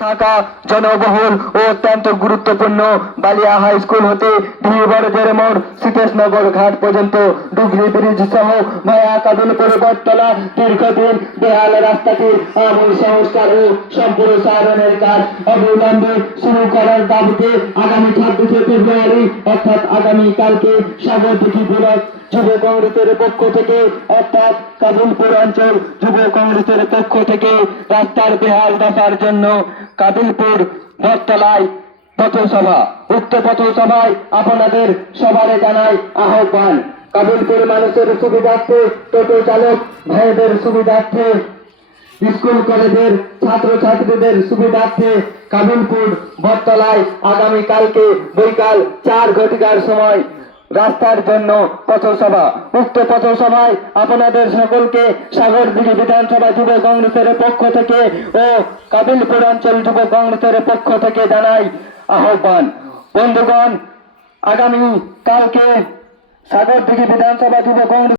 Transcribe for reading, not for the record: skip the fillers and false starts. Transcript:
ঢাকা জনবহুল ও অত্যন্ত গুরুত্বপূর্ণ বালিয়া হাই স্কুল হতে বড়জোর মোড় সীতেশনগর ঘাট পর্যন্ত ডুগরি ব্রিজ সহ ভায়া কাবিলপুর বটতলা দীর্ঘদিন বেহাল রাস্তাটির আমূল সংস্কার ও সম্প্রসারণের কাজ অবিলম্বে শুরু করার দাবিতে আগামী 26শে ফেব্রুয়ারি অর্থাৎ আগামীকালকে সাগরদিঘি ব্লক যুব কংগ্রেসের পক্ষ থেকে অর্থাৎ কাবিলপুর অঞ্চল যুব কংগ্রেসের পক্ষ থেকে রাস্তার বেহাল দশার জন্য কাবিলপুর বটতলায় পথসভা। উক্ত পথসভায় আপনাদের সবারে জানাই আহ্বান। কাবিলপুর মানুষের সুবিধার্থে, টোটো চালক ভাইদের সুবিধার্থে, স্কুল কলেজের ছাত্র ছাত্রীদের সুবিধার্থে কাবিলপুর বটতলায় আগামীকালকে বৈকাল 4 ঘটিকার সময় রাস্তার জন্য পথসভা। উক্ত পথসভায় আপনাদের সকলকে সাগরদিঘি বিধানসভা যুব কংগ্রেসের পক্ষ থেকে ও কাবিলপুর অঞ্চল যুব কংগ্রেসের পক্ষ থেকে জানাই আহ্বান। বন্ধুগণ, আগামী কালকে সাগরদিঘি বিধানসভা যুব কংগ্রেস